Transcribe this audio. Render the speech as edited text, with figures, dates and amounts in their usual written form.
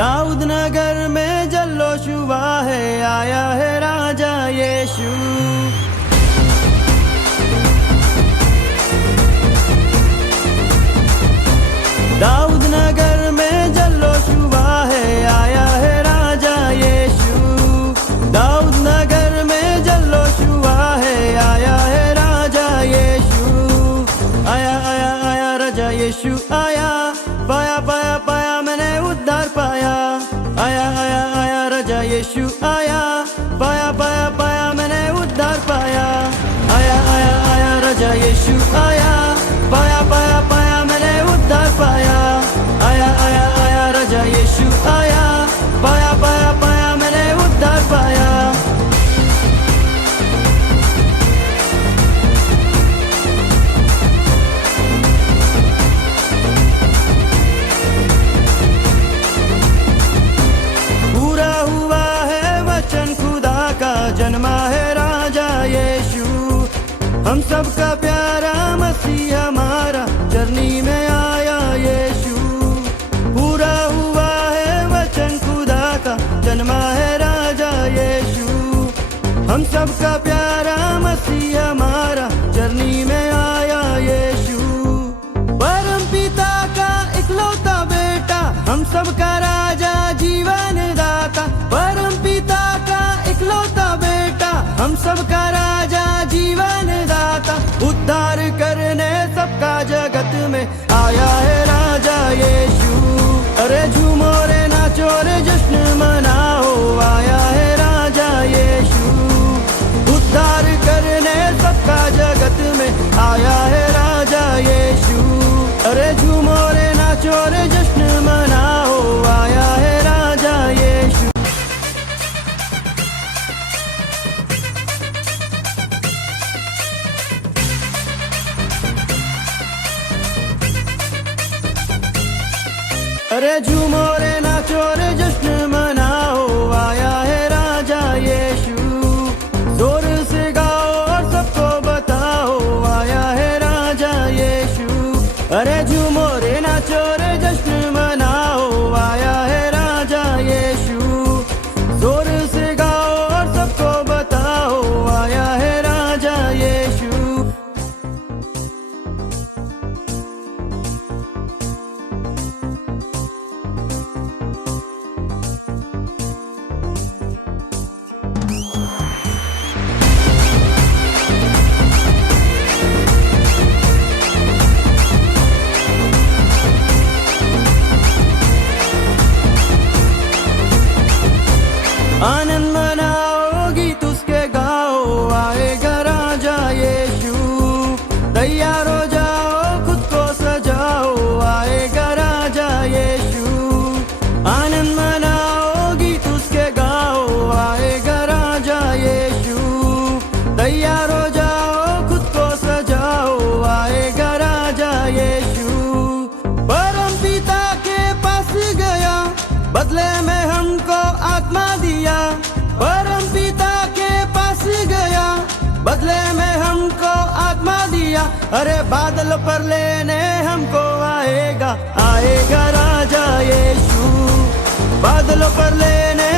दाऊद नगर में जल्लोश हुआ है, आया है राजा यीशु। दाऊद नगर में जल्लोश हुआ है, आया है राजा यीशु। दाऊद नगर में जल्लोश हुआ है, आया है राजा यीशु। आया आया आया राजा यीशु आया, पाया पाया पाया मैंने उद्धार पाया। आया आया आया राजा यीशु आया, पाया पाया पाया मैंने उद्धार पाया। आया आया आया राजा यीशु आया, पाया पाया पाया मैंने उद्धार पाया। आया आया आया राजा यीशु आया, पाया पाया पाया मैंने उद्धार पाया। पूरा हुआ है वचन खुदा का, जन्मा है राजा यीशु। हम सबका प्यारा मसीह हमारा चरनी में आया यीशु। पूरा हुआ है वचन खुदा का, जन्मा है राजा यीशु। हम सबका प्यारा मसीह हमारा चरनी में आया यीशु। परम पिता का इकलौता बेटा, हम सबका राजा जीवन दाता। परम पिता का इकलौता बेटा, हम सबका राजा जीवन दाता। उद्धार करने सबका जगत में आया है राजा यीशु। अरे झूमो रे नाचो रे जश्न मनाओ, आया है राजा यीशु। उद्धार करने सबका जगत में आया है राजा यीशु। अरे झूमो रे नाचो रे जश्न मनाओ, आया है राजा यीशु। अरे झूमो रे नाचो रे जश्न मनाओ, आया है राजा यीशु। जोर से गाओ और सबको बताओ, आया है राजा यीशु। अरे झूमो रे नाचो रे जश्न मनाओ, आया है राजा यीशु। जोर से गाओ और सबको बताओ, आया है राजा यीशु। आनंद मनाओ, गीत उसके गाओ, आएगा राजा यीशु। तैयार हो जाओ, खुद को सजाओ, आएगा राजा यीशु। आनंद मनाओ, गीत उसके गाओ, आएगा राजा यीशु। तैयार हो जाओ, खुद को सजाओ, आएगा राजा यीशु। परम पिता के पास गया, बदले में हमको आत्मा दिया। परम पिता के पास गया, बदले में हमको आत्मा दिया। अरे बादल पर लेने हमको आएगा, आएगा राजा यीशु। बादलों पर लेने